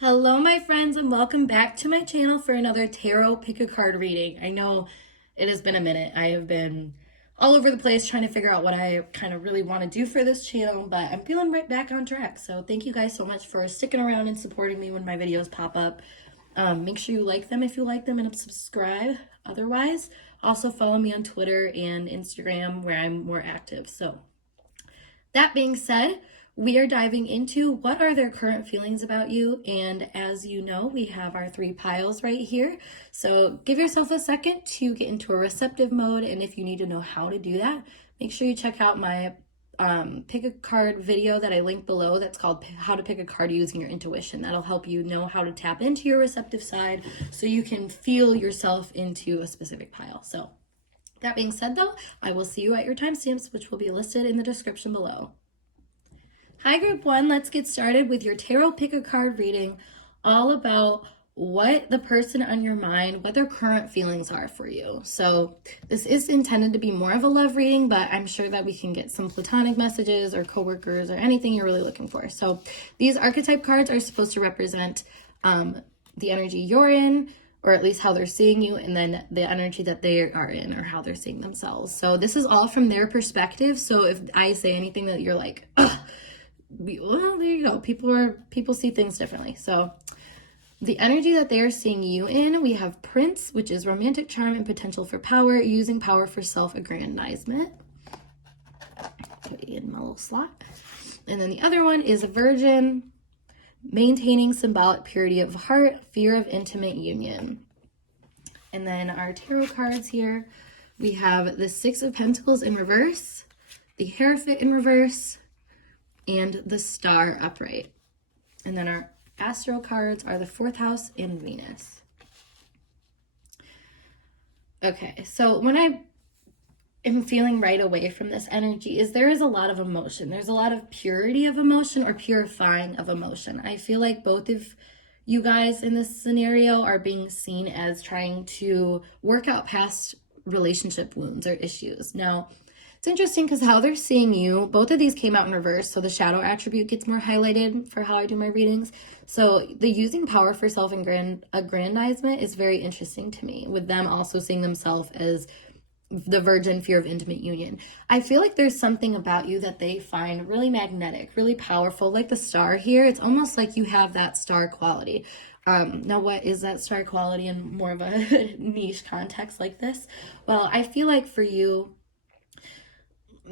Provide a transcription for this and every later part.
Hello, my friends, and welcome back to my channel for another tarot pick a card reading. I know it has been a minute. I have been all over the place trying to figure out what I kind of really want to do for this channel, but I'm feeling right back on track. So thank you guys so much for sticking around and supporting me when my videos pop up. Make sure you like them if you like them and subscribe. Otherwise, also follow me on Twitter and Instagram where I'm more active. So that being said, we are diving into what are their current feelings about you. And as you know, we have our three piles right here. So give yourself a second to get into a receptive mode. And if you need to know how to do that, make sure you check out my pick a card video that I linked below. That's called How to Pick a Card Using Your Intuition. That'll help you know how to tap into your receptive side so you can feel yourself into a specific pile. So that being said, though, I will see you at your timestamps, which will be listed in the description below. Hi, Group 1. Let's get started with your Tarot Pick a Card reading, all about what the person on your mind, what their current feelings are for you. So this is intended to be more of a love reading, but I'm sure that we can get some platonic messages or coworkers or anything you're really looking for. So these archetype cards are supposed to represent the energy you're in, or at least how they're seeing you, and then the energy that they are in or how they're seeing themselves. So this is all from their perspective. So if I say anything that you're like, ugh, well, there you go. People see things differently. So the energy that they are seeing you in, we have Prince, which is romantic charm and potential for power, using power for self-aggrandizement. Put it in my little slot. And then the other one is a Virgin, maintaining symbolic purity of heart, fear of intimate union. And then our tarot cards here, we have the Six of Pentacles in reverse, the Hierophant in reverse, and the Star upright. And then our astro cards are the Fourth House and Venus. Okay, so when I am feeling right away from this energy is there is a lot of emotion. There's a lot of purity of emotion or purifying of emotion. I feel like both of you guys in this scenario are being seen as trying to work out past relationship wounds or issues. Now, it's interesting because how they're seeing you, both of these came out in reverse, so the shadow attribute gets more highlighted for how I do my readings. So the using power for self-aggrandizement is very interesting to me, with them also seeing themselves as the Virgin, fear of intimate union. I feel like there's something about you that they find really magnetic, really powerful, like the star here. It's almost like you have that star quality. Now, what is that star quality in more of a niche context like this? Well, I feel like for you,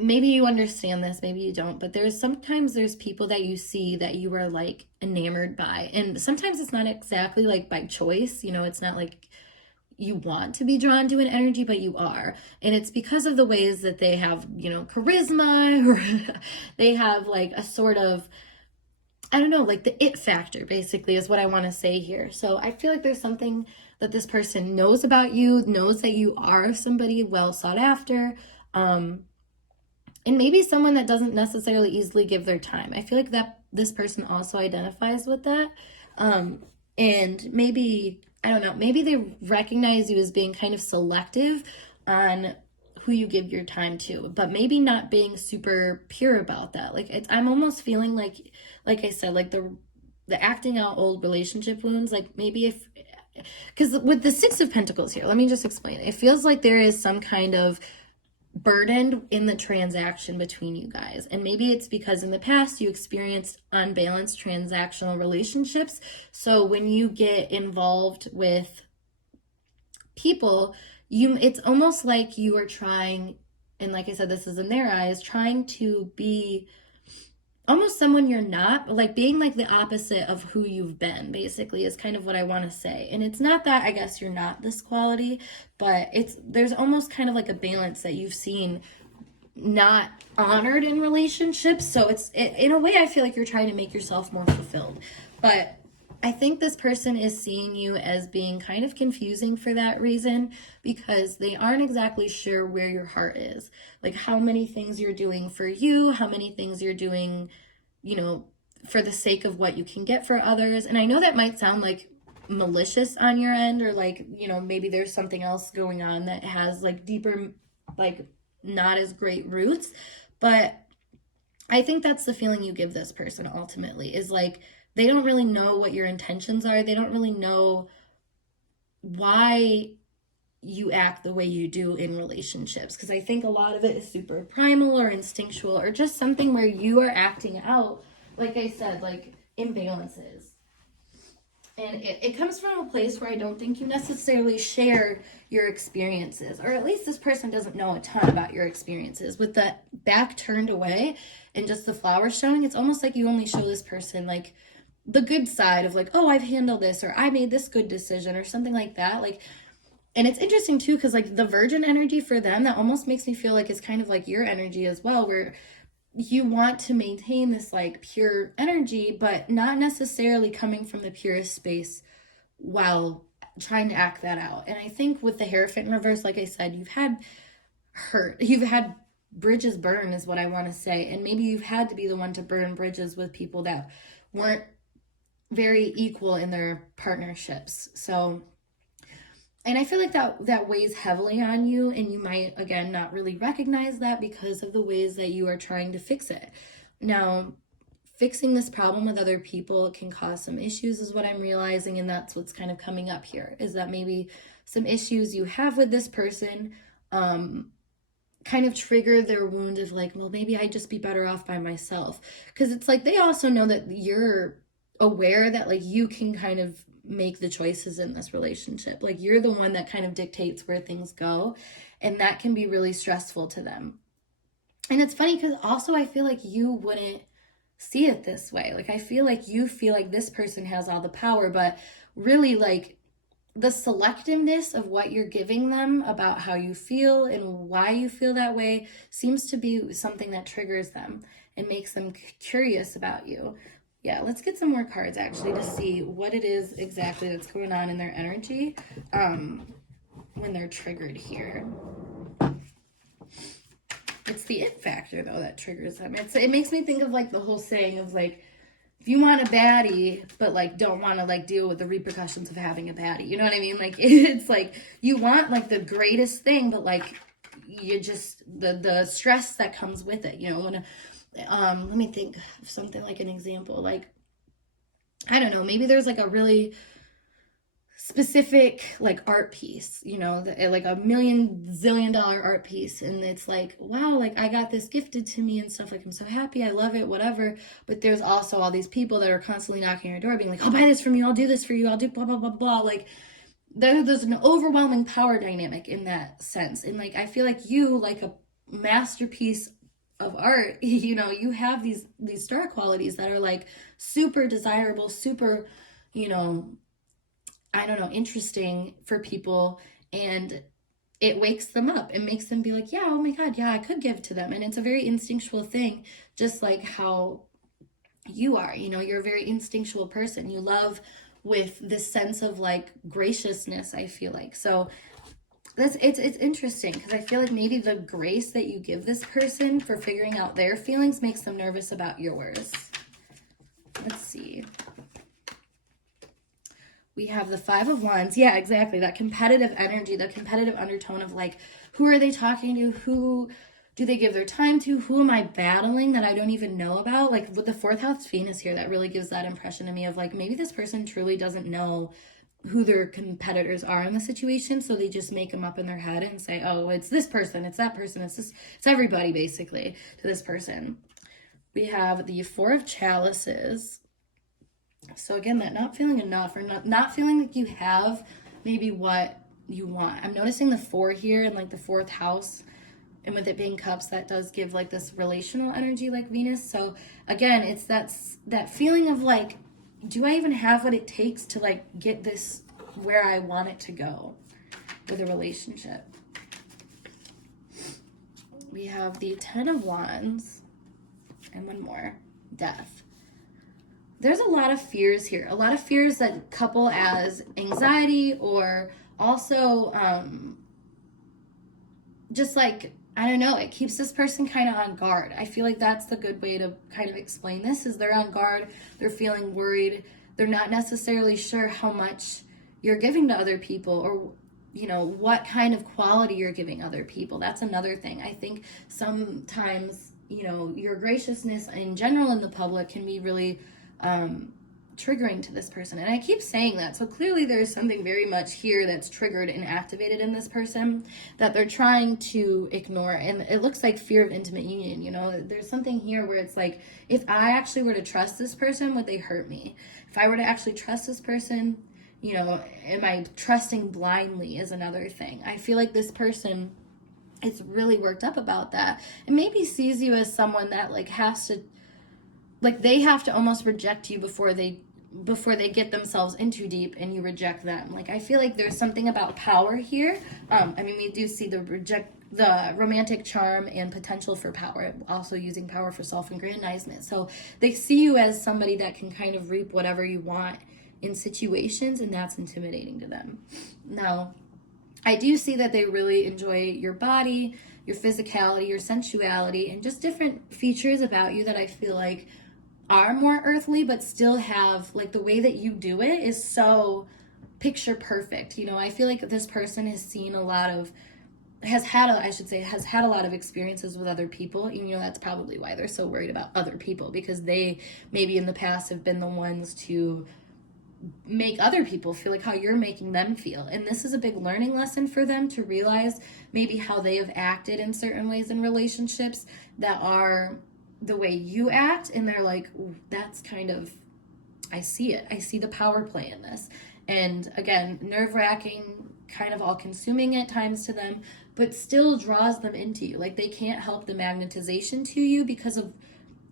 maybe you understand this, maybe you don't, but sometimes there's people that you see that you are like enamored by. And sometimes it's not exactly like by choice, it's not like you want to be drawn to an energy, but you are. And it's because of the ways that they have, charisma, or they have like a sort of, I don't know, like the it factor basically is what I want to say here. So I feel like there's something that this person knows about you, knows that you are somebody well sought after, and maybe someone that doesn't necessarily easily give their time. I feel like that this person also identifies with that. And maybe, I don't know, maybe they recognize you as being kind of selective on who you give your time to, but maybe not being super pure about that. Like I'm almost feeling like I said, like the acting out old relationship wounds, like maybe because with the Six of Pentacles here, let me just explain. It feels like there is some kind of burdened in the transaction between you guys, and maybe it's because in the past you experienced unbalanced transactional relationships. So when you get involved with people, it's almost like you are trying, and like I said, this is in their eyes, trying to be almost someone you're not, like being like the opposite of who you've been, basically, is kind of what I want to say. And it's not that I guess you're not this quality, but there's almost kind of like a balance that you've seen not honored in relationships. So in a way, I feel like you're trying to make yourself more fulfilled. But I think this person is seeing you as being kind of confusing for that reason, because they aren't exactly sure where your heart is. Like how many things you're doing for you, how many things you're doing, for the sake of what you can get for others. And I know that might sound like malicious on your end, or like, maybe there's something else going on that has like deeper, like not as great roots. But I think that's the feeling you give this person ultimately, is like they don't really know what your intentions are. They don't really know why you act the way you do in relationships, because I think a lot of it is super primal or instinctual, or just something where you are acting out, like I said, like imbalances. And it comes from a place where I don't think you necessarily share your experiences, or at least this person doesn't know a ton about your experiences. With the back turned away and just the flowers showing, it's almost like you only show this person like the good side of like, oh, I've handled this, or I made this good decision, or something like that. Like, and it's interesting too, because like the virgin energy for them, that almost makes me feel like it's kind of like your energy as well, where you want to maintain this like pure energy, but not necessarily coming from the purest space while trying to act that out. And I think with the Hierophant in reverse, like I said, you've had hurt, you've had bridges burn is what I want to say. And maybe you've had to be the one to burn bridges with people that weren't very equal in their partnerships. So, and I feel like that weighs heavily on you, and you might, again, not really recognize that because of the ways that you are trying to fix it. Now, fixing this problem with other people can cause some issues is what I'm realizing, and that's what's kind of coming up here, is that maybe some issues you have with this person kind of trigger their wound of like, well, maybe I'd just be better off by myself. Because it's like they also know that you're aware that like you can kind of make the choices in this relationship. Like you're the one that kind of dictates where things go, and that can be really stressful to them. And it's funny because also I feel like you wouldn't see it this way. Like I feel like you feel like this person has all the power, but really like the selectiveness of what you're giving them about how you feel and why you feel that way seems to be something that triggers them and makes them curious about you. Yeah, let's get some more cards actually to see what it is exactly that's going on in their energy when they're triggered here. It's the it factor though that triggers them. It makes me think of like the whole saying of like, if you want a baddie but like don't want to like deal with the repercussions of having a baddie, you know what I mean? Like it's like you want like the greatest thing, but like you just the stress that comes with it, you know. When let me think of something like an example. Like, I don't know, maybe there's like a really specific like art piece, you know, like a $1,000,000,000 art piece. And it's like, wow, like I got this gifted to me and stuff. Like, I'm so happy. I love it, whatever. But there's also all these people that are constantly knocking your door being like, I'll buy this from you. I'll do this for you. I'll do blah, blah, blah, blah. Like there's an overwhelming power dynamic in that sense. And like, I feel like you, like a masterpiece of art, you know, you have these star qualities that are like super desirable, super, you know, I don't know, interesting for people, and it wakes them up. It makes them be like, yeah, oh my God, yeah, I could give to them. And it's a very instinctual thing, just like how you are, you know, you're a very instinctual person. You love with this sense of like graciousness, I feel like. So it's interesting because I feel like maybe the grace that you give this person for figuring out their feelings makes them nervous about yours. Let's see. We have the Five of Wands. Yeah, exactly. That competitive energy, the competitive undertone of like, who are they talking to? Who do they give their time to? Who am I battling that I don't even know about? Like with the fourth house Venus here, that really gives that impression to me of like, maybe this person truly doesn't know who their competitors are in the situation, so they just make them up in their head and say, oh, it's this person, it's that person, it's everybody basically to this person. We have the Four of Chalices. So again, that not feeling enough, or not feeling like you have maybe what you want. I'm noticing the four here in like the fourth house, and with it being cups, that does give like this relational energy like Venus. So again, it's that feeling of like, do I even have what it takes to like get this where I want it to go with a relationship? We have the Ten of Wands and one more, Death. There's a lot of fears here. A lot of fears that couple as anxiety, or also just like, I don't know, it keeps this person kind of on guard. I feel like that's the good way to kind of explain this, is they're on guard, they're feeling worried, they're not necessarily sure how much you're giving to other people, or, you know, what kind of quality you're giving other people. That's another thing. I think sometimes, you know, your graciousness in general in the public can be really triggering to this person. And I keep saying that. So clearly there's something very much here that's triggered and activated in this person that they're trying to ignore. And it looks like fear of intimate union. You know, there's something here where it's like, if I actually were to trust this person, would they hurt me? If I were to actually trust this person, you know, am I trusting blindly is another thing. I feel like this person is really worked up about that and maybe sees you as someone that like has to, like they have to almost reject you before they get themselves in too deep and you reject them. Like I feel like there's something about power here. I mean, we do see the romantic charm and potential for power, also using power for self-aggrandizement. So they see you as somebody that can kind of reap whatever you want in situations, and that's intimidating to them. Now, I do see that they really enjoy your body, your physicality, your sensuality, and just different features about you that I feel like are more earthly, but still have, like, the way that you do it is so picture perfect. You know, I feel like this person has seen a lot of, has had a lot of experiences with other people. And, you know, that's probably why they're so worried about other people, because they maybe in the past have been the ones to make other people feel like how you're making them feel. And this is a big learning lesson for them to realize maybe how they have acted in certain ways in relationships that are the way you act. And they're like, that's kind of, I see it. I see the power play in this. And again, nerve-wracking, kind of all-consuming at times to them, but still draws them into you. Like they can't help the magnetization to you because of,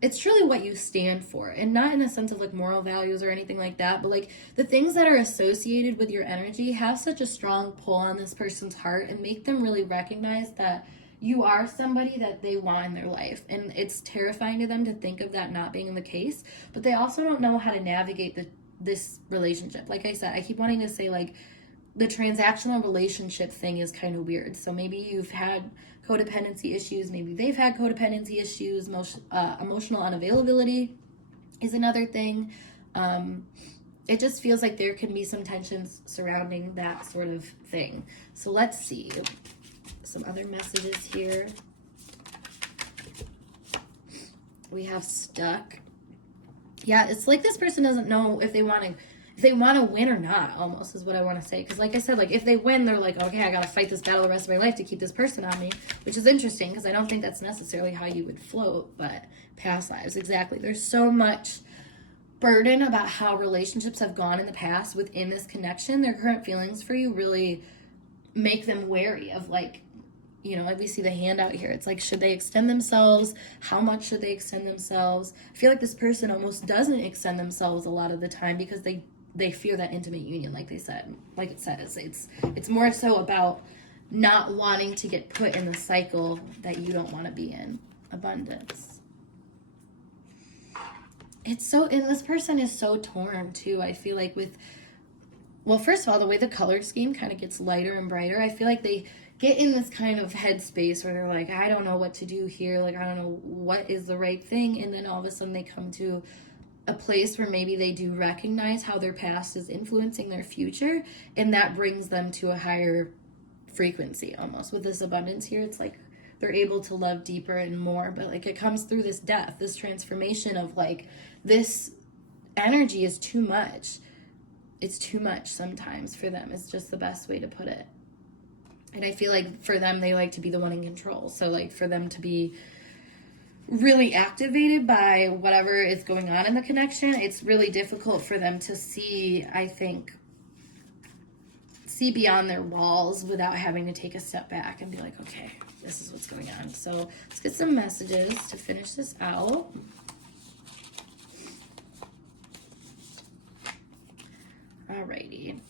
it's truly what you stand for, and not in the sense of like moral values or anything like that, but like the things that are associated with your energy have such a strong pull on this person's heart and make them really recognize that you are somebody that they want in their life. And it's terrifying to them to think of that not being the case, but they also don't know how to navigate this relationship. Like I said, I keep wanting to say like the transactional relationship thing is kind of weird. So maybe you've had codependency issues, maybe they've had codependency issues, emotional unavailability is another thing. It just feels like there can be some tensions surrounding that sort of thing. So let's see some other messages here. We have stuck. Yeah, it's like this person doesn't know if they want to win or not, almost is what I want to say. Because like I said, like if they win, they're like, okay, I got to fight this battle the rest of my life to keep this person on me, which is interesting because I don't think that's necessarily how you would float, but past lives, exactly. There's so much burden about how relationships have gone in the past within this connection. Their current feelings for you really make them wary of like, you know, like we see the hand out here. It's like, should they extend themselves? How much should they extend themselves? I feel like this person almost doesn't extend themselves a lot of the time because they fear that intimate union, like they said. Like it says, it's more so about not wanting to get put in the cycle that you don't want to be in. Abundance. And this person is so torn too. I feel like well, first of all, the way the color scheme kind of gets lighter and brighter, I feel like they get in this kind of headspace where they're like, I don't know what to do here. Like, I don't know what is the right thing. And then all of a sudden they come to a place where maybe they do recognize how their past is influencing their future. And that brings them to a higher frequency almost. With this abundance here, it's like they're able to love deeper and more. But like it comes through this death, this transformation of like, this energy is too much. It's too much sometimes for them. It's just the best way to put it. And I feel like for them, they like to be the one in control. So like for them to be really activated by whatever is going on in the connection, it's really difficult for them to see beyond their walls without having to take a step back and be like, okay, this is what's going on. So let's get some messages to finish this out. Alrighty.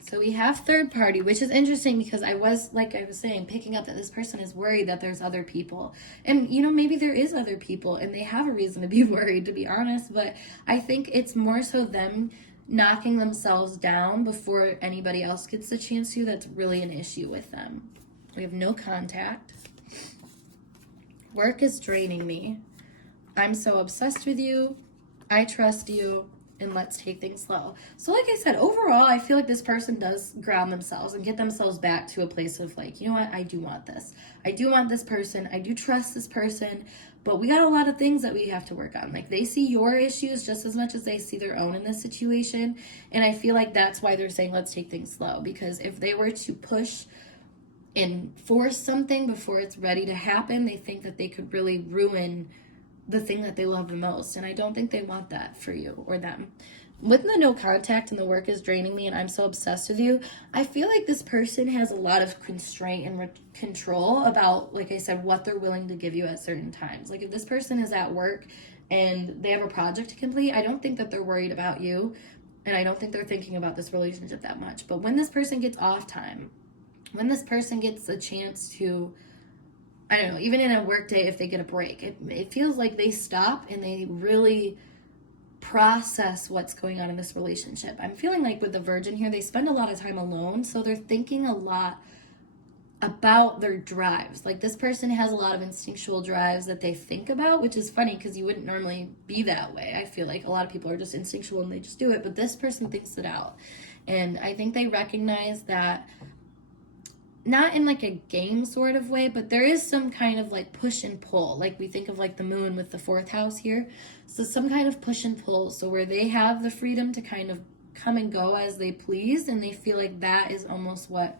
So we have third party, which is interesting because I was saying, picking up that this person is worried that there's other people. And, you know, maybe there is other people and they have a reason to be worried, to be honest. But I think it's more so them knocking themselves down before anybody else gets the chance to. That's really an issue with them. We have no contact. Work is draining me. I'm so obsessed with you. I trust you. And let's take things slow. So like I said, overall, I feel like this person does ground themselves and get themselves back to a place of like, you know what, I do want this. I do want this person. I do trust this person, but we got a lot of things that we have to work on. Like, they see your issues just as much as they see their own in this situation. And I feel like that's why they're saying, let's take things slow. Because if they were to push and force something before it's ready to happen, they think that they could really ruin the thing that they love the most. And I don't think they want that for you or them. With the no contact and the work is draining me and I'm so obsessed with you, I feel like this person has a lot of constraint and control about, like I said, what they're willing to give you at certain times. Like, if this person is at work and they have a project to complete, I don't think that they're worried about you, and I don't think they're thinking about this relationship that much. But when this person gets off time, when this person gets a chance to, I don't know, even in a work day, if they get a break, it feels like they stop and they really process what's going on in this relationship. I'm feeling like with the Virgin here, they spend a lot of time alone, so they're thinking a lot about their drives. Like, this person has a lot of instinctual drives that they think about, which is funny because you wouldn't normally be that way. I feel like a lot of people are just instinctual and they just do it, but this person thinks it out. And I think they recognize that, not in like a game sort of way, but there is some kind of like push and pull. Like, we think of like the moon with the 4th house here. So some kind of push and pull. So where they have the freedom to kind of come and go as they please. And they feel like that is almost what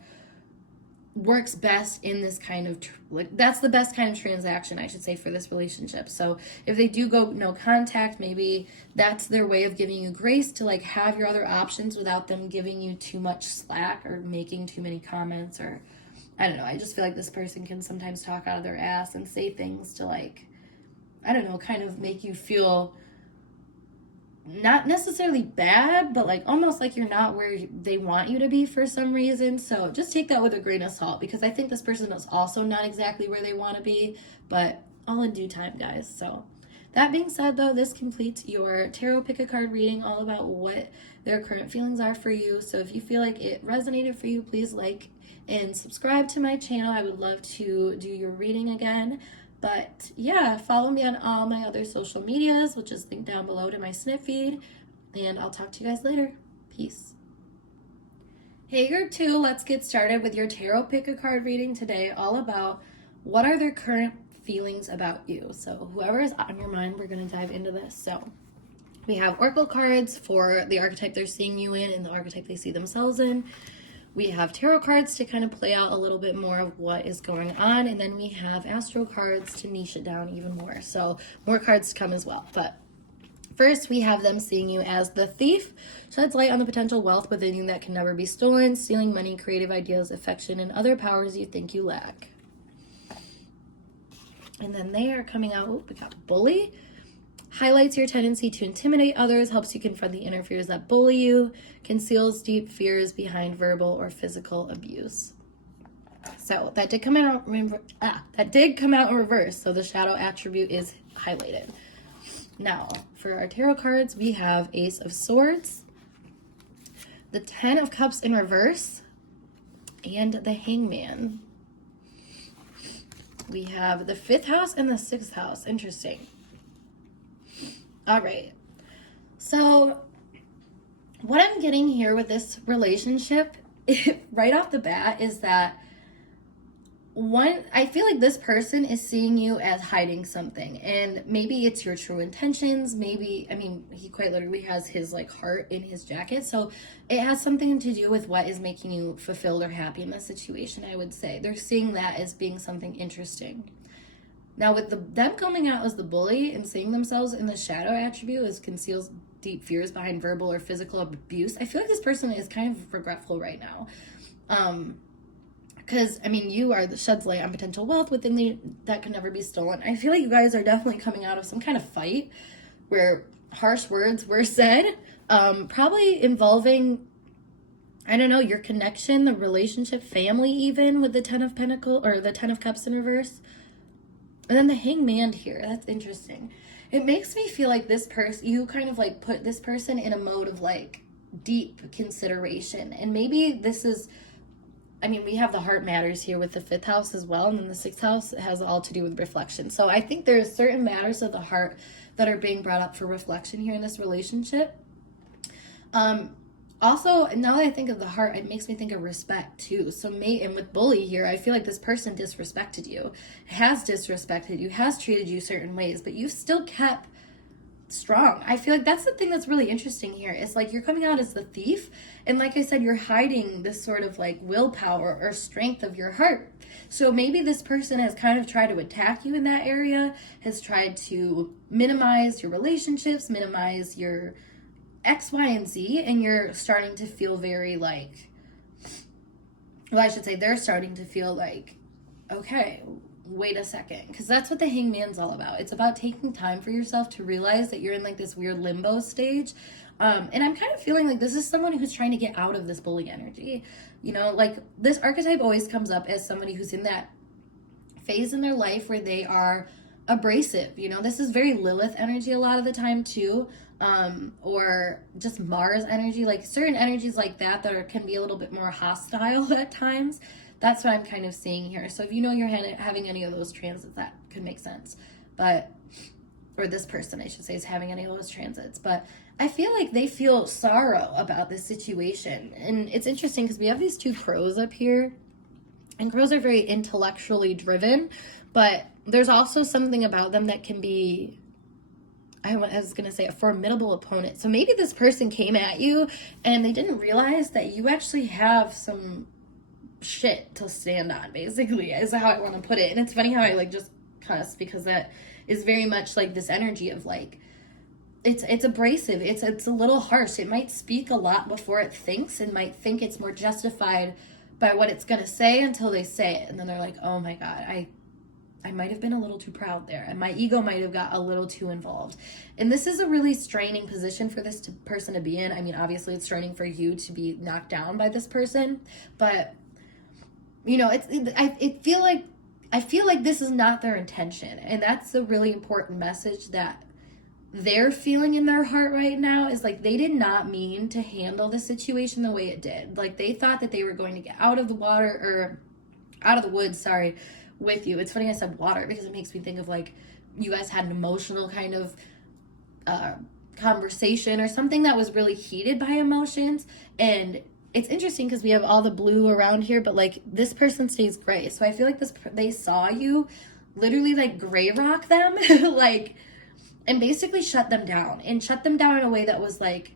works best in this kind of, like, that's the best kind of transaction, I should say, for this relationship. So if they do go no contact, maybe that's their way of giving you grace to like have your other options without them giving you too much slack or making too many comments, or I don't know. I just feel like this person can sometimes talk out of their ass and say things to, like, I don't know, kind of make you feel not necessarily bad, but like almost like you're not where they want you to be for some reason. So just take that with a grain of salt, because I think this person is also not exactly where they want to be, but all in due time, guys. So that being said, though, this completes your tarot pick a card reading, all about what their current feelings are for you. So if you feel like it resonated for you, please like and subscribe to my channel. I would love to do your reading again. But yeah, follow me on all my other social medias, which is linked down below to my snip feed. And I'll talk to you guys later. Peace. Hey, group 2, let's get started with your tarot pick a card reading today, all about what are their current feelings about you. So whoever is on your mind, we're going to dive into this. So we have oracle cards for the archetype they're seeing you in and the archetype they see themselves in. We have tarot cards to kind of play out a little bit more of what is going on. And then we have astro cards to niche it down even more. So more cards to come as well. But first, we have them seeing you as the thief. Sheds light on the potential wealth within you that can never be stolen, stealing money, creative ideas, affection, and other powers you think you lack. And then they are coming out, we got bully. Highlights your tendency to intimidate others, helps you confront the inner fears that bully you, conceals deep fears behind verbal or physical abuse. So that did come out in reverse. So the shadow attribute is highlighted. Now, for our tarot cards, we have Ace of Swords, the 10 of Cups in reverse, and the Hangman. We have the 5th house and the 6th house. Interesting. All right. So what I'm getting here with this relationship right off the bat is that I feel like this person is seeing you as hiding something, and maybe it's your true intentions. Maybe, I mean, he quite literally has his like heart in his jacket. So it has something to do with what is making you fulfilled or happy in this situation. I would say they're seeing that as being something interesting. Now, with them coming out as the bully and seeing themselves in the shadow attribute as conceals deep fears behind verbal or physical abuse, I feel like this person is kind of regretful right now. Because, I mean, you are the sheds light on potential wealth within that can never be stolen. I feel like you guys are definitely coming out of some kind of fight where harsh words were said, probably involving, I don't know, your connection, the relationship, family even, with the 10 of Pentacles or the 10 of Cups in reverse. And then the Hangman here, that's interesting. It makes me feel like this person, you kind of like put this person in a mode of like deep consideration. And maybe this is, I mean, we have the heart matters here with the 5th house as well. And then the 6th house has all to do with reflection. So I think there's certain matters of the heart that are being brought up for reflection here in this relationship. Also, now that I think of the heart, it makes me think of respect too. So, and with bully here, I feel like this person disrespected you, has disrespected you, has treated you certain ways, but you've still kept strong. I feel like that's the thing that's really interesting here. It's like you're coming out as the thief, and like I said, you're hiding this sort of like willpower or strength of your heart. So maybe this person has kind of tried to attack you in that area, has tried to minimize your relationships, minimize your X, Y, and Z, and you're starting to feel very like, well, I should say they're starting to feel like, okay, wait a second, because that's what the Hangman's all about. It's about taking time for yourself to realize that you're in like this weird limbo stage. And I'm kind of feeling like this is someone who's trying to get out of this bully energy. You know, like this archetype always comes up as somebody who's in that phase in their life where they are abrasive. You know, this is very Lilith energy a lot of the time too. Or just Mars energy, like certain energies like that can be a little bit more hostile at times. That's what I'm kind of seeing here. So if you know you're having any of those transits, that could make sense. But, or this person, I should say, is having any of those transits. But I feel like they feel sorrow about this situation. And it's interesting because we have these two crows up here. And crows are very intellectually driven. But there's also something about them that can be, I was going to say, a formidable opponent. So maybe this person came at you and they didn't realize that you actually have some shit to stand on, basically, is how I want to put it. And it's funny how I like just cuss, because that is very much like this energy of like, it's abrasive, it's a little harsh. It might speak a lot before it thinks, and might think it's more justified by what it's going to say until they say it, and then they're like, oh my god, I might have been a little too proud there, and my ego might have got a little too involved. And this is a really straining position for this person to be in. I mean, obviously it's straining for you to be knocked down by this person, but you know, I feel like this is not their intention, and that's a really important message that they're feeling in their heart right now. Is like they did not mean to handle the situation the way it did. Like they thought that they were going to get out of the water, or out of the woods, sorry, with you. It's funny I said water because it makes me think of like you guys had an emotional kind of conversation or something that was really heated by emotions. And it's interesting because we have all the blue around here, but like this person stays gray. So I feel like they saw you literally like gray rock them, like, and basically shut them down in a way that was like,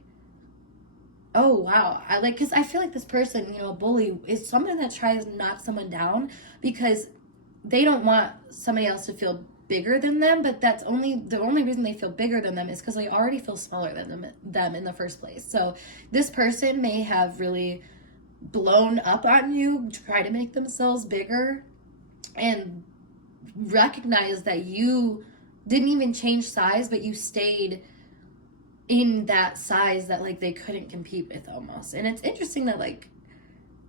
oh wow. Because I feel like this person, you know, a bully is someone that tries to knock someone down because they don't want somebody else to feel bigger than them, but the only reason they feel bigger than them is because they already feel smaller than them in the first place. So this person may have really blown up on you, try to make themselves bigger, and recognize that you didn't even change size, but you stayed in that size that like they couldn't compete with almost. And it's interesting that like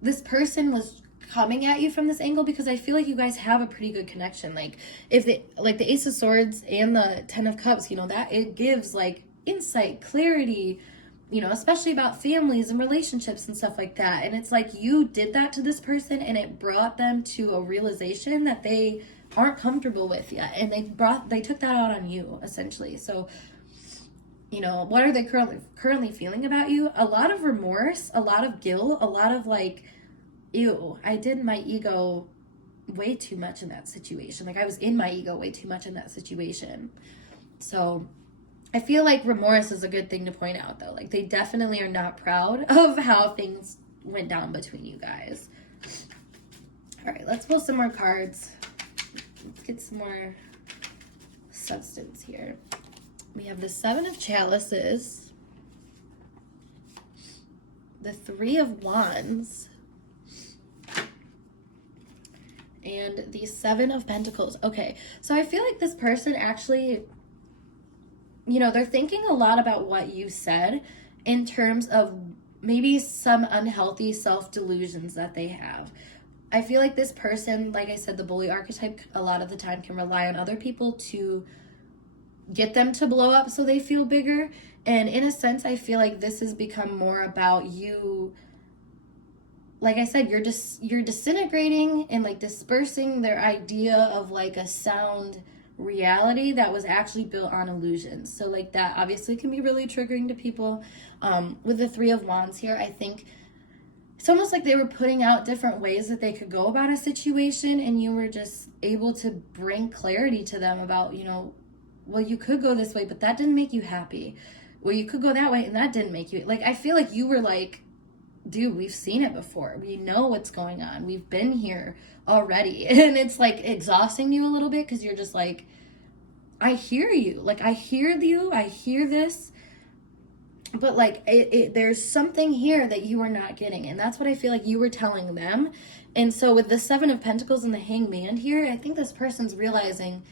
this person was coming at you from this angle because I feel like you guys have a pretty good connection. Like if they, like the Ace of Swords and the Ten of Cups, you know, that it gives like insight, clarity, you know, especially about families and relationships and stuff like that. And it's like you did that to this person and it brought them to a realization that they aren't comfortable with yet, and they took that out on you essentially. So, you know, what are they currently feeling about you? A lot of remorse, a lot of guilt, a lot of like, ew, I did my ego way too much in that situation. Like I was in my ego way too much in that situation. So I feel like remorse is a good thing to point out though. Like they definitely are not proud of how things went down between you guys. All right, let's pull some more cards. Let's get some more substance here. We have the Seven of Chalices, the Three of Wands, and the Seven of Pentacles. Okay, so I feel like this person actually, you know, they're thinking a lot about what you said in terms of maybe some unhealthy self-delusions that they have. I feel like this person, like I said, the bully archetype a lot of the time can rely on other people to get them to blow up so they feel bigger. And in a sense, I feel like this has become more about you. Like I said, you're disintegrating and like dispersing their idea of like a sound reality that was actually built on illusions. So like that obviously can be really triggering to people. With the Three of Wands here, I think it's almost like they were putting out different ways that they could go about a situation, and you were just able to bring clarity to them about, you know, well, you could go this way, but that didn't make you happy. Well, you could go that way, and that didn't make you, like, I feel like you were like, dude, we've seen it before. We know what's going on. We've been here already. And it's like exhausting you a little bit because you're just like, I hear you. Like, I hear you. I hear this. But like, there's something here that you are not getting. And that's what I feel like you were telling them. And so with the Seven of Pentacles and the Hangman here, I think this person's realizing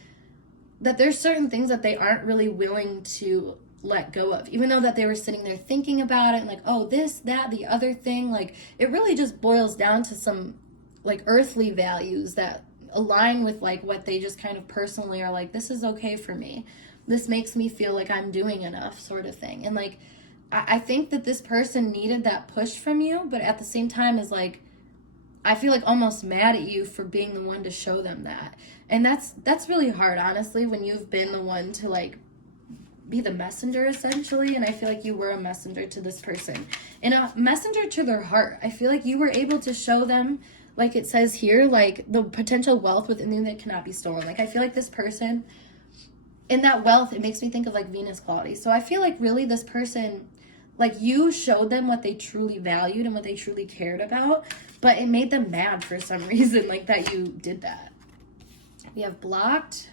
that there's certain things that they aren't really willing to let go of, even though that they were sitting there thinking about it and like, oh, this, that, the other thing. Like, it really just boils down to some like earthly values that align with like what they just kind of personally are like, this is okay for me, this makes me feel like I'm doing enough, sort of thing. And like, I think that this person needed that push from you, but at the same time is like, I feel like almost mad at you for being the one to show them that. And that's really hard, honestly, when you've been the one to like be the messenger, essentially. And I feel like you were a messenger to this person and a messenger to their heart. I feel like you were able to show them, like it says here, like the potential wealth within you that cannot be stolen. Like, I feel like this person, in that wealth, it makes me think of like Venus quality. So I feel like really this person, like, you showed them what they truly valued and what they truly cared about, but it made them mad for some reason, like that you did that. We have blocked.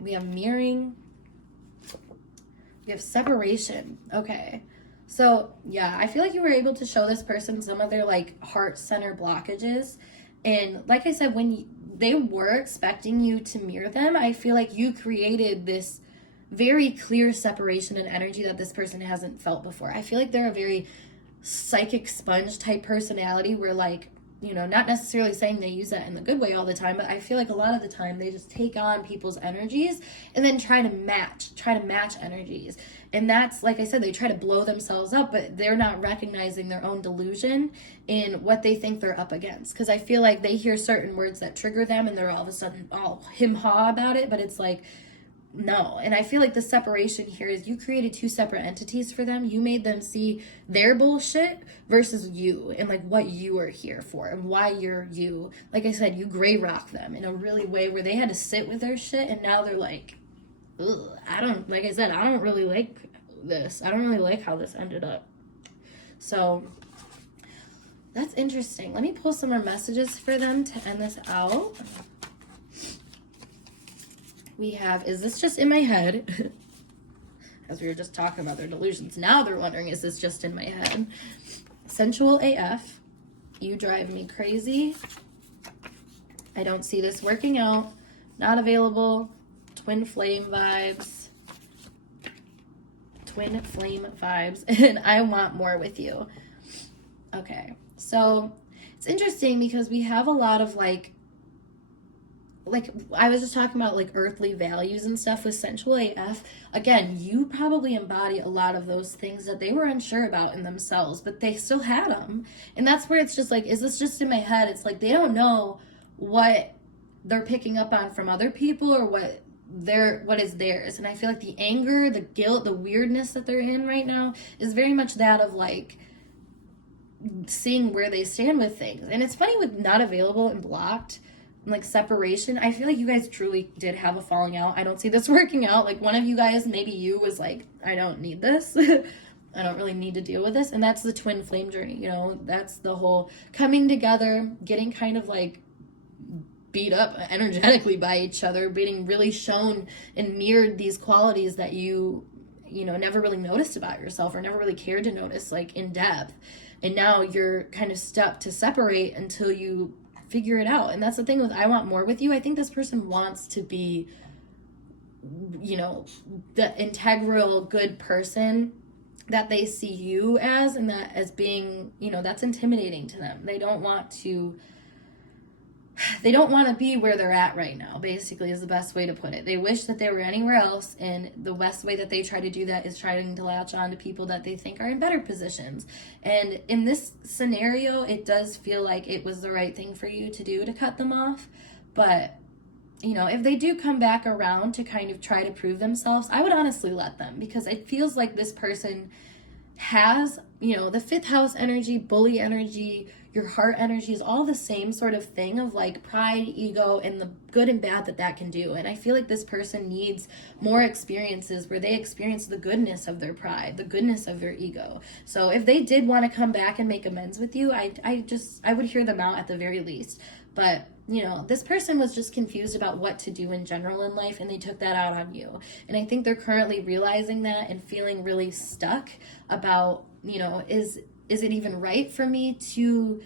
We have mirroring. We have separation. Okay. So, yeah, I feel like you were able to show this person some of their, like, heart center blockages. And like I said, when they were expecting you to mirror them, I feel like you created this very clear separation and energy that this person hasn't felt before. I feel like they're a very psychic sponge type personality where, like, you know, not necessarily saying they use that in the good way all the time, but I feel like a lot of the time they just take on people's energies and then try to match energies. And that's, like I said, they try to blow themselves up, but they're not recognizing their own delusion in what they think they're up against. Because I feel like they hear certain words that trigger them and they're all of a sudden all him-haw about it, but it's like, no. And I feel like the separation here is you created two separate entities for them. You made them see their bullshit versus you and like what you are here for and why you're you. Like I said, you gray rock them in a really way where they had to sit with their shit, and now they're like, ugh, I don't really like this. I don't really like how this ended up. So that's interesting. Let me pull some more messages for them to end this out. We have, is this just in my head? As we were just talking about their delusions. Now they're wondering, is this just in my head? Sensual AF. You drive me crazy. I don't see this working out. Not available. Twin flame vibes. Twin flame vibes. And I want more with you. Okay. So it's interesting because we have a lot of like I was just talking about like earthly values and stuff with sensual AF. Again, you probably embody a lot of those things that they were unsure about in themselves, but they still had them. And that's where it's just like, is this just in my head? It's like they don't know what they're picking up on from other people or what is theirs. And I feel like the anger, the guilt, the weirdness that they're in right now is very much that of like seeing where they stand with things. And it's funny with not available and blocked, like separation, I feel like you guys truly did have a falling out. I don't see this working out. Like one of you guys, maybe you, was like, I don't need this. I don't really need to deal with this. And that's the twin flame journey, you know, that's the whole coming together, getting kind of like beat up energetically by each other, being really shown and mirrored these qualities that you know, never really noticed about yourself or never really cared to notice like in depth. And now you're kind of stuck to separate until you figure it out. And that's the thing with I want more with you. I think this person wants to be, you know, the integral good person that they see you as, and that as being, you know, that's intimidating to them. They don't want to be where they're at right now, basically, is the best way to put it. They wish that they were anywhere else, and the best way that they try to do that is trying to latch on to people that they think are in better positions. And in this scenario, it does feel like it was the right thing for you to do to cut them off, but you know, if they do come back around to kind of try to prove themselves, I would honestly let them, because it feels like this person has, you know, the fifth house energy, bully energy, your heart energy is all the same sort of thing of like pride, ego, and the good and bad that that can do. And I feel like this person needs more experiences where they experience the goodness of their pride, the goodness of their ego. So if they did want to come back and make amends with you, I would hear them out at the very least. But you know, this person was just confused about what to do in general in life, and they took that out on you. And I think they're currently realizing that and feeling really stuck about, you know, is it even right for me to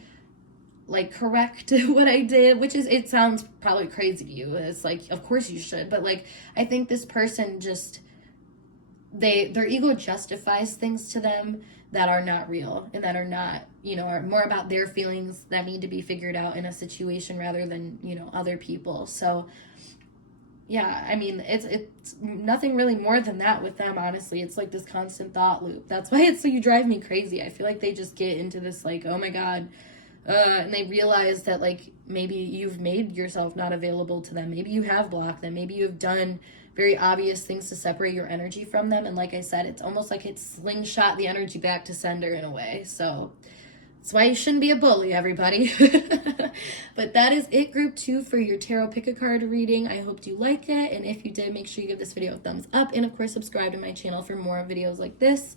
like correct what I did, which is, it sounds probably crazy to you. It's like, of course you should, but like, I think this person just, their ego justifies things to them that are not real and that are not, you know, are more about their feelings that need to be figured out in a situation rather than, you know, other people. So yeah, I mean, it's nothing really more than that with them, honestly. It's like this constant thought loop. That's why it's so, you drive me crazy. I feel like they just get into this like, oh my God, and they realize that like maybe you've made yourself not available to them. Maybe you have blocked them. Maybe you've done very obvious things to separate your energy from them. And like I said, it's almost like it's slingshot the energy back to sender in a way. So that's why you shouldn't be a bully, everybody. But that is it, group 2, for your tarot pick a card reading. I hope you liked it. And if you did, make sure you give this video a thumbs up. And of course, subscribe to my channel for more videos like this.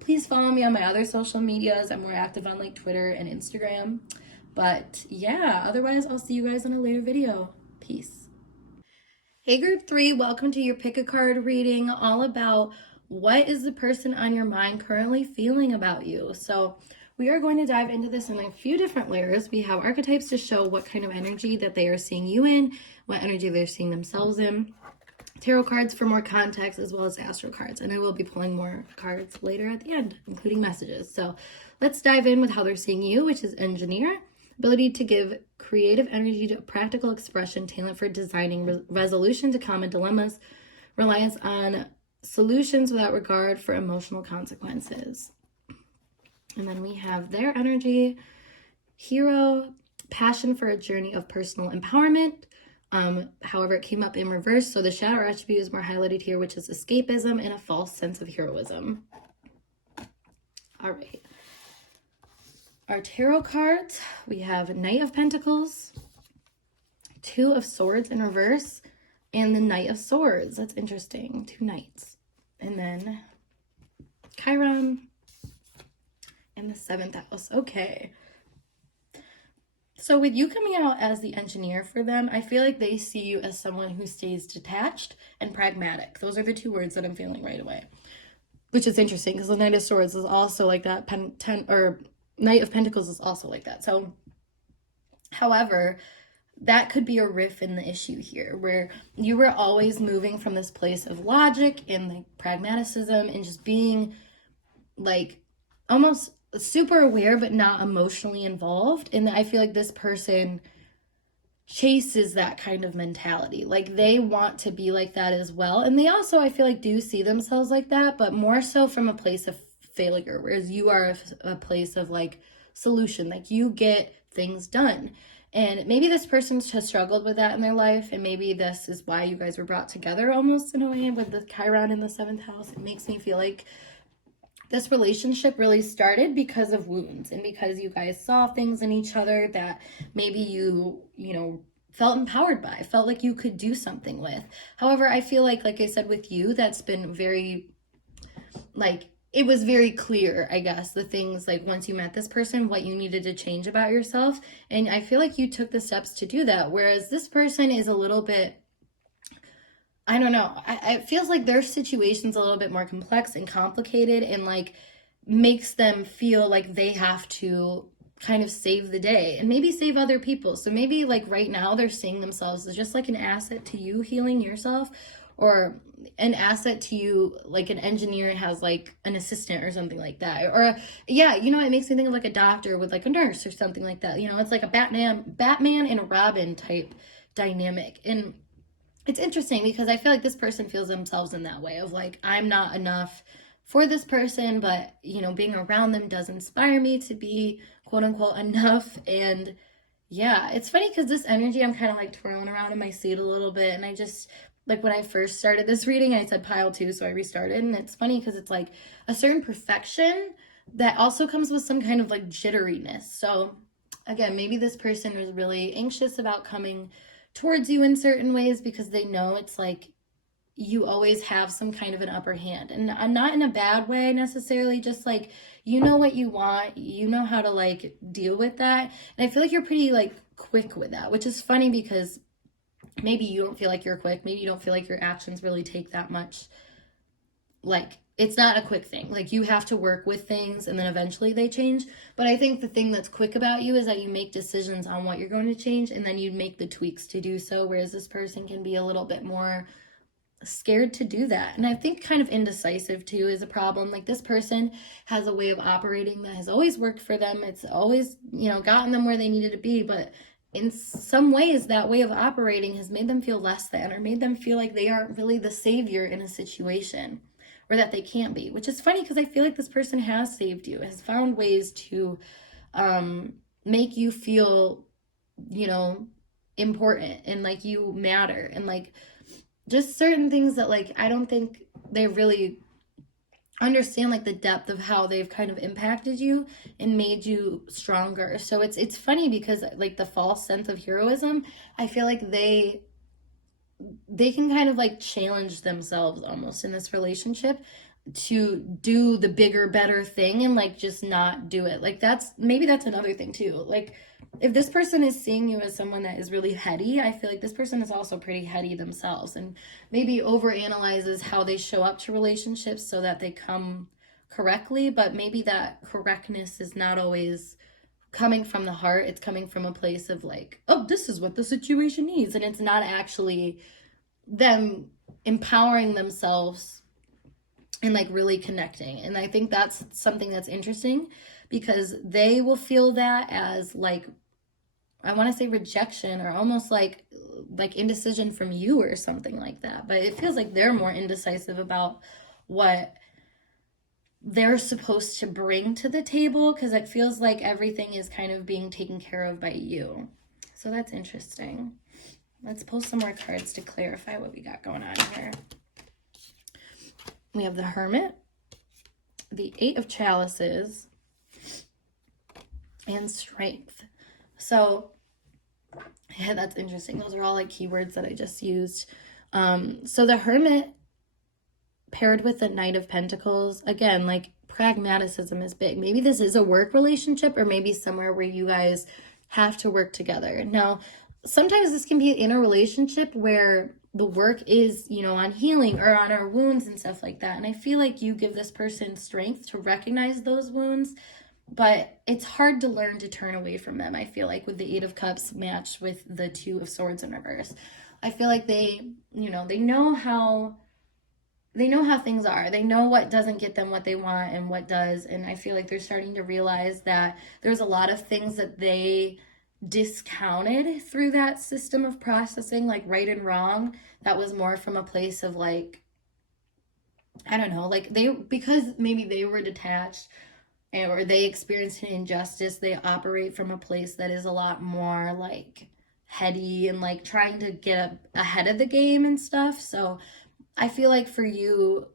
Please follow me on my other social medias. I'm more active on like Twitter and Instagram. But yeah, otherwise, I'll see you guys in a later video. Peace. Hey, group 3, welcome to your pick a card reading, all about what is the person on your mind currently feeling about you. So we are going to dive into this in a few different layers. We have archetypes to show what kind of energy that they are seeing you in, what energy they're seeing themselves in, tarot cards for more context, as well as astro cards. And I will be pulling more cards later at the end, including messages. So let's dive in with how they're seeing you, which is engineer, ability to give creative energy to practical expression, talent for designing resolution to common dilemmas, reliance on solutions without regard for emotional consequences. And then we have their energy, hero, passion for a journey of personal empowerment. However, it came up in reverse, so the shadow attribute is more highlighted here, which is escapism and a false sense of heroism. All right. Our tarot cards, we have Knight of Pentacles, Two of Swords in reverse, and the Knight of Swords. That's interesting. 2 knights. And then Chiron and the 7th house. Okay. So with you coming out as the engineer for them, I feel like they see you as someone who stays detached and pragmatic. Those are the 2 words that I'm feeling right away. Which is interesting because the Knight of Swords is also like that. Knight of Pentacles is also like that. So, however, that could be a riff in the issue here, where you were always moving from this place of logic and like pragmaticism and just being like almost super aware but not emotionally involved. And I feel like this person chases that kind of mentality. Like they want to be like that as well. And they also, I feel like, do see themselves like that, but more so from a place of failure, whereas you are a place of like solution, like you get things done. And maybe this person has struggled with that in their life, and maybe this is why you guys were brought together almost in a way with the Chiron in the 7th house. It makes me feel like this relationship really started because of wounds and because you guys saw things in each other that maybe you know, felt empowered by, felt like you could do something with. However, I feel like I said with you, that's been very, like, it was very clear, I guess, the things like once you met this person, what you needed to change about yourself. And I feel like you took the steps to do that. Whereas this person is a little bit, I don't know. It feels like their situation's a little bit more complex and complicated and like makes them feel like they have to kind of save the day and maybe save other people. So maybe like right now they're seeing themselves as just like an asset to you healing yourself, or an asset to you, like an engineer has like an assistant or something like that. Or yeah, you know, it makes me think of like a doctor with like a nurse or something like that. You know, it's like a Batman and Robin type dynamic. And it's interesting because I feel like this person feels themselves in that way of like, I'm not enough for this person, but you know, being around them does inspire me to be quote unquote enough. And Yeah, it's funny because this energy I'm kind of like twirling around in my seat a little bit. And I just, like when I first started this reading, I said pile two, so I restarted. And it's funny because it's like a certain perfection that also comes with some kind of like jitteriness. So again, maybe this person is really anxious about coming towards you in certain ways because they know it's like you always have some kind of an upper hand, and not in a bad way necessarily, just like you know what you want, you know how to like deal with that. And I feel like you're pretty like quick with that, which is funny because maybe you don't feel like you're quick, maybe you don't feel like your actions really take that much, like it's not a quick thing, like you have to work with things and then eventually they change. But I think the thing that's quick about you is that you make decisions on what you're going to change and then you make the tweaks to do so, whereas this person can be a little bit more scared to do that. And I think kind of indecisive too is a problem. Like this person has a way of operating that has always worked for them. It's always, gotten them where they needed to be. But in some ways, that way of operating has made them feel less than, or made them feel like they aren't really the savior in a situation, or that they can't be, which is funny because I feel like this person has saved you, has found ways to make you feel, important and like you matter, and like just certain things that like I don't think they really understand, like the depth of how they've kind of impacted you and made you stronger. So it's funny because like the false sense of heroism, I feel like they can kind of like challenge themselves almost in this relationship to do the bigger, better thing and like just not do it. Like that's another thing too. Like if this person is seeing you as someone that is really heady, I feel like this person is also pretty heady themselves and maybe overanalyzes how they show up to relationships so that they come correctly, but maybe that correctness is not always coming from the heart. It's coming from a place of like, oh, this is what the situation needs, and it's not actually them empowering themselves and like really connecting. And I think that's something that's interesting because they will feel that as like, I want to say rejection, or almost like indecision from you or something like that. But it feels like they're more indecisive about what they're supposed to bring to the table, because it feels like everything is kind of being taken care of by you. So that's interesting. Let's pull some more cards to clarify what we got going on here. We have the Hermit, the Eight of Chalices, and Strength. So, yeah, that's interesting. Those are all like keywords that I just used. So the Hermit paired with the Knight of Pentacles, again, like pragmaticism is big. Maybe this is a work relationship, or maybe somewhere where you guys have to work together. Now, sometimes this can be in a relationship where the work is, on healing or on our wounds and stuff like that. And I feel like you give this person strength to recognize those wounds, but it's hard to learn to turn away from them. I feel like with the Eight of Cups matched with the Two of Swords in reverse, I feel like they know how things are. They know what doesn't get them what they want and what does. And I feel like they're starting to realize that there's a lot of things that they discounted through that system of processing, like right and wrong, that was more from a place of like, I don't know, like because maybe they were detached or they experienced an injustice, they operate from a place that is a lot more like heady and like trying to get ahead of the game and stuff. So I feel like for you,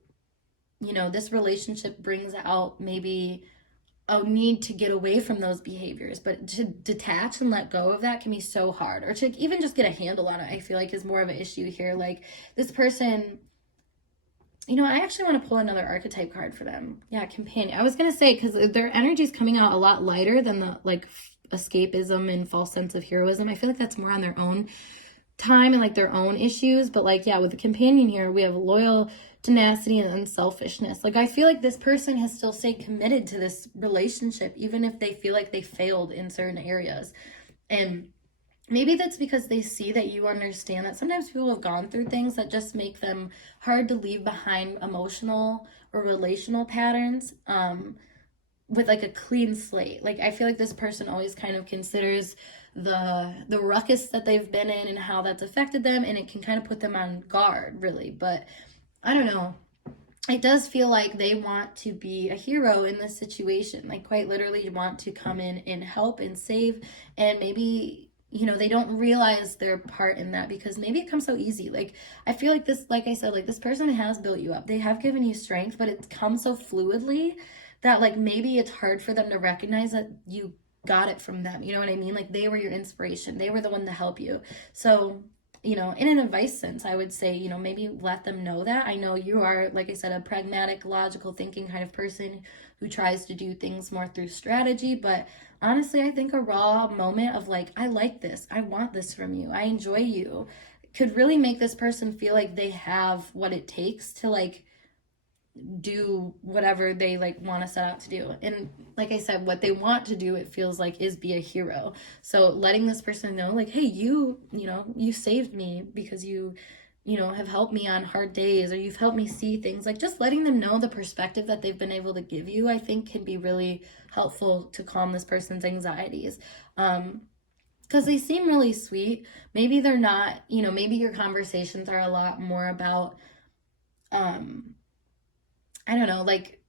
this relationship brings out maybe a need to get away from those behaviors, but to detach and let go of that can be so hard. Or to even just get a handle on it, I feel like is more of an issue here. Like this person, I actually want to pull another archetype card for them. Yeah, Companion. I was going to say, because their energy is coming out a lot lighter than the like escapism and false sense of heroism. I feel like that's more on their own time and like their own issues. But like, yeah, with the Companion here, we have loyal, tenacity, and unselfishness. Like I feel like this person has still stayed committed to this relationship even if they feel like they failed in certain areas. And maybe that's because they see that you understand that sometimes people have gone through things that just make them hard to leave behind emotional or relational patterns with like a clean slate. Like I feel like this person always kind of considers the ruckus that they've been in and how that's affected them, and it can kind of put them on guard, really. But I don't know. it does feel like they want to be a hero in this situation, like quite literally want to come in and help and save. And maybe, you know, they don't realize their part in that because maybe it comes so easy. Like, I feel like this, like I said, like this person has built you up, they have given you strength, but it comes so fluidly that like maybe it's hard for them to recognize that you got it from them. You know what I mean? Like, they were your inspiration, they were the one to help you. So, you know, in an advice sense, I would say, you know, maybe let them know that. I know you are, like I said, a pragmatic, logical thinking kind of person who tries to do things more through strategy. But honestly, I think a raw moment of like, I like this, I want this from you, I enjoy you, could really make this person feel like they have what it takes to like do whatever they like want to set out to do. And like I said, what they want to do, it feels like, is be a hero. So letting this person know like, hey, you know, you saved me because you know, have helped me on hard days, or you've helped me see things, like just letting them know the perspective that they've been able to give you, I think can be really helpful to calm this person's anxieties. Because they seem really sweet. Maybe they're not, you know, maybe your conversations are a lot more about I don't know, like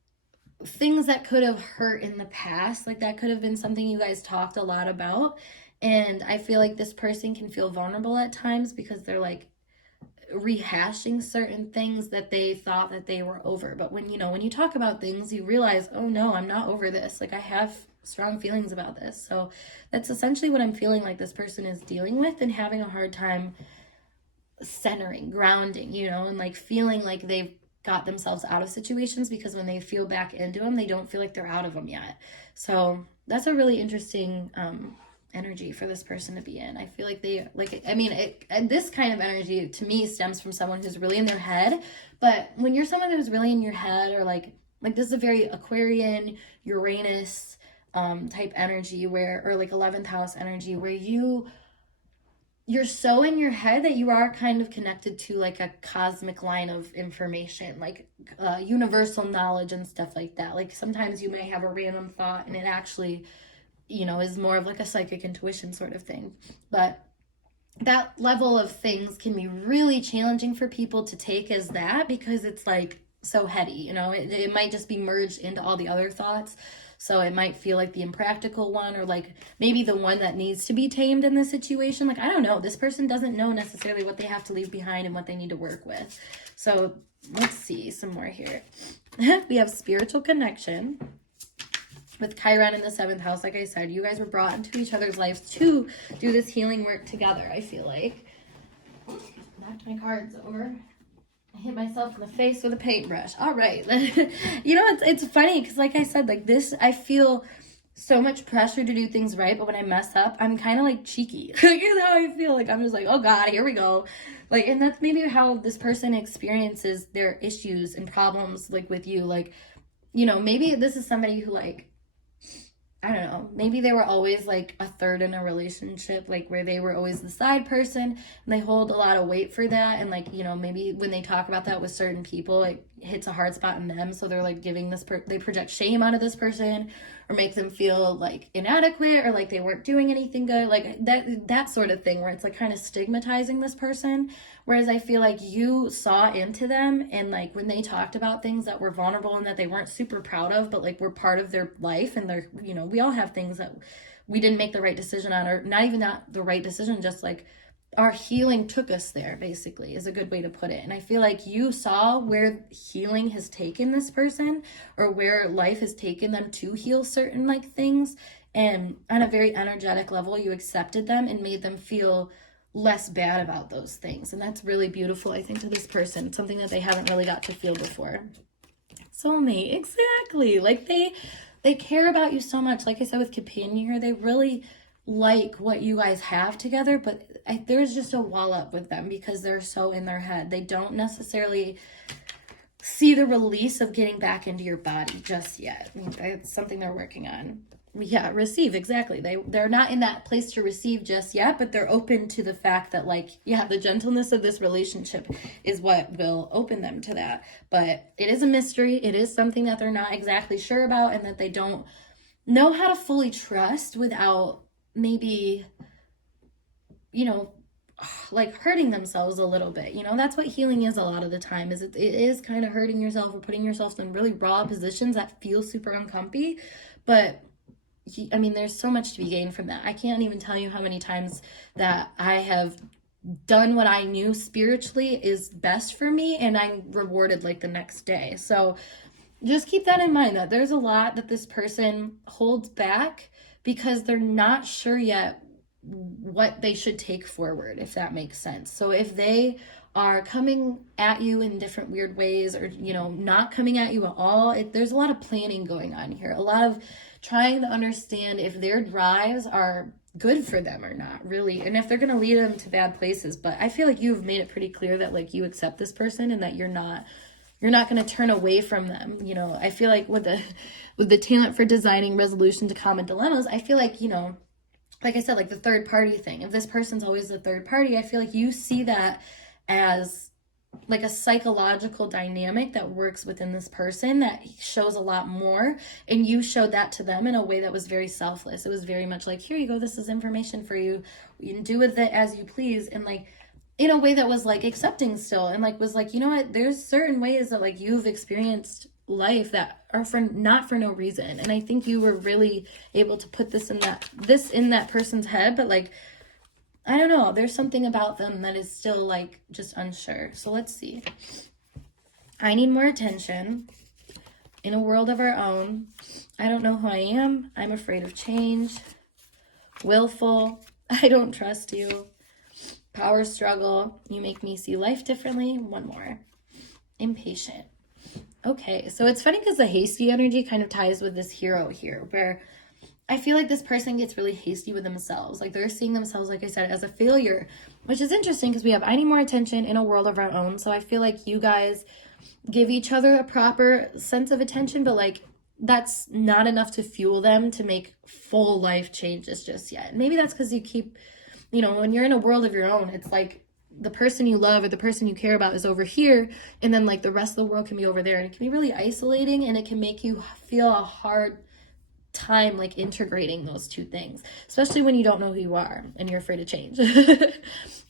things that could have hurt in the past. Like that could have been something you guys talked a lot about. And I feel like this person can feel vulnerable at times because they're like rehashing certain things that they thought that they were over. But when, you know, when you talk about things, you realize, oh no, I'm not over this. Like I have strong feelings about this. So that's essentially what I'm feeling like this person is dealing with and having a hard time centering, grounding, you know, and like feeling like they've got themselves out of situations, because when they feel back into them, they don't feel like they're out of them yet. So that's a really interesting energy for this person to be in. I feel like they, like, I mean, this kind of energy to me stems from someone who's really in their head. But when you're someone who's really in your head, or like this is a very Aquarian, Uranus type energy, where, or like 11th house energy, where you're so in your head that you are kind of connected to like a cosmic line of information, like universal knowledge and stuff like that. Like sometimes you may have a random thought and it actually, you know, is more of like a psychic intuition sort of thing. But that level of things can be really challenging for people to take as that, because it's like so heady, you know, it might just be merged into all the other thoughts. So it might feel like the impractical one, or like maybe the one that needs to be tamed in this situation. Like, I don't know, this person doesn't know necessarily what they have to leave behind and what they need to work with. So let's see some more here. We have spiritual connection with Chiron in the 7th house. Like I said, you guys were brought into each other's lives to do this healing work together, I feel like. Knocked my cards over. I hit myself in the face with a paintbrush. All right. You know, it's funny because like I said, like this, I feel so much pressure to do things right, but when I mess up, I'm kind of like cheeky. Like, you know how I feel. Like I'm just like, oh God, here we go. Like, and that's maybe how this person experiences their issues and problems, like with you. Like, you know, maybe this is somebody who like, I don't know, maybe they were always like a third in a relationship, like where they were always the side person, and they hold a lot of weight for that. And like, you know, maybe when they talk about that with certain people, it hits a hard spot in them. So they're like giving they project shame onto this person, or make them feel like inadequate, or like they weren't doing anything good, like that sort of thing, where it's like kind of stigmatizing this person. Whereas I feel like you saw into them, and like when they talked about things that were vulnerable and that they weren't super proud of, but like were part of their life, and they're, you know, we all have things that we didn't make the right decision on, or not even not the right decision, just like our healing took us there, basically, is a good way to put it. And I feel like you saw where healing has taken this person, or where life has taken them to heal certain like things, and on a very energetic level you accepted them and made them feel less bad about those things. And that's really beautiful, I think, to this person, something that they haven't really got to feel before. Soulmate, exactly. Like they care about you so much. Like I said with companion here, they really like what you guys have together, but there's just a wall up with them because they're so in their head. They don't necessarily see the release of getting back into your body just yet. I mean, it's something they're working on. Yeah, receive, exactly. They're not in that place to receive just yet, but they're open to the fact that, like, yeah, the gentleness of this relationship is what will open them to that. But it is a mystery. It is something that they're not exactly sure about, and that they don't know how to fully trust without maybe, you know, like hurting themselves a little bit. You know, that's what healing is a lot of the time, is it is kind of hurting yourself or putting yourself in really raw positions that feel super uncomfy. But I mean, there's so much to be gained from that. I can't even tell you how many times that I have done what I knew spiritually is best for me, and I'm rewarded like the next day. So just keep that in mind, that there's a lot that this person holds back because they're not sure yet what they should take forward, if that makes sense. So if they are coming at you in different weird ways, or, you know, not coming at you at all, there's a lot of planning going on here, a lot of trying to understand if their drives are good for them or not, really, and if they're going to lead them to bad places. But I feel like you've made it pretty clear that like you accept this person and that you're not going to turn away from them. You know, I feel like with the talent for designing resolution to common dilemmas, I feel like, you know, like I said, like the third party thing, if this person's always the third party, I feel like you see that as like a psychological dynamic that works within this person that shows a lot more, and you showed that to them in a way that was very selfless. It was very much like, here you go, this is information for you, you can do with it as you please, and like in a way that was like accepting still, and like was like, you know what, there's certain ways that like you've experienced life that are for not for no reason. And I think you were really able to put this in that person's head, but like, I don't know, there's something about them that is still like just unsure. So let's see. I need more attention in a world of our own. I don't know who I am. I'm afraid of change. Willful. I don't trust you. Power struggle. You make me see life differently. One more. Impatient. Okay, so it's funny because the hasty energy kind of ties with this hero here, where I feel like this person gets really hasty with themselves. Like they're seeing themselves, like I said, as a failure, which is interesting because we have I need more attention in a world of our own. So I feel like you guys give each other a proper sense of attention, but like that's not enough to fuel them to make full life changes just yet. Maybe that's because you keep, you know, when you're in a world of your own, it's like the person you love or the person you care about is over here, and then like the rest of the world can be over there, and it can be really isolating, and it can make you feel a hard time like integrating those two things, especially when you don't know who you are and you're afraid of change.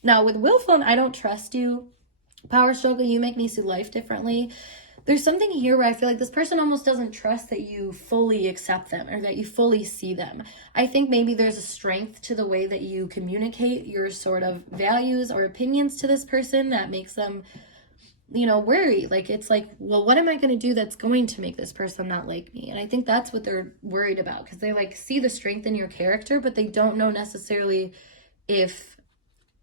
Now with willful and I don't trust you, power struggle, you make me see life differently, there's something here where I feel like this person almost doesn't trust that you fully accept them or that you fully see them. I think maybe there's a strength to the way that you communicate your sort of values or opinions to this person that makes them, you know, worry. Like it's like, well, what am I going to do that's going to make this person not like me? And I think that's what they're worried about, because they like see the strength in your character, but they don't know necessarily if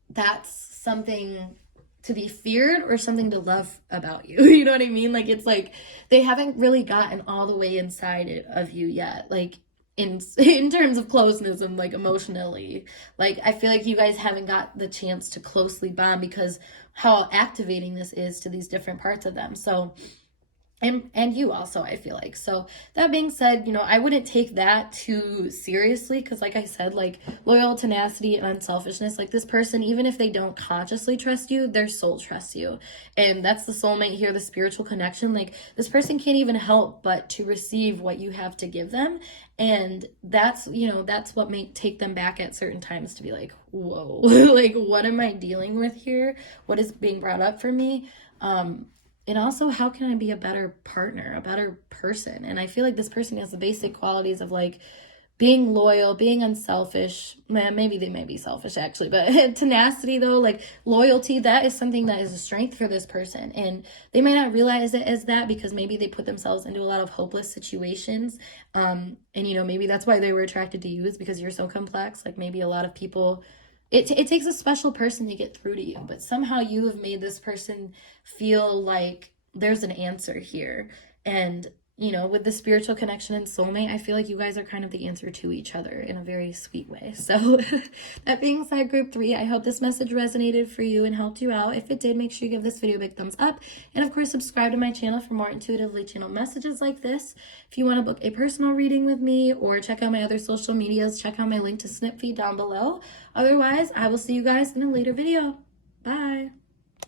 that's something to be feared or something to love about you. You know what I mean? Like it's like they haven't really gotten all the way inside of you yet, like in terms of closeness and like emotionally. Like I feel like you guys haven't got the chance to closely bond because how activating this is to these different parts of them. So and you also, I feel like. So that being said, you know, I wouldn't take that too seriously, because like I said, like loyal, tenacity, and unselfishness, like this person, even if they don't consciously trust you, their soul trusts you. And that's the soulmate here, the spiritual connection. Like this person can't even help but to receive what you have to give them. And that's, you know, that's what may take them back at certain times to be like, whoa, like what am I dealing with here? What is being brought up for me? And also, how can I be a better partner, a better person? And I feel like this person has the basic qualities of like being loyal, being unselfish. Maybe they may be selfish actually, but tenacity though, like loyalty, that is something that is a strength for this person. And they might not realize it as that because maybe they put themselves into a lot of hopeless situations. And you know, maybe that's why they were attracted to you, is because you're so complex. Like maybe a lot of people, it takes a special person to get through to you, but somehow you have made this person feel like there's an answer here. And, you know, with the spiritual connection and soulmate, I feel like you guys are kind of the answer to each other in a very sweet way. So that being said, group 3, I hope this message resonated for you and helped you out. If it did, make sure you give this video a big thumbs up. And of course, subscribe to my channel for more intuitively channeled messages like this. If you want to book a personal reading with me or check out my other social medias, check out my link to Snip Feed down below. Otherwise, I will see you guys in a later video. Bye.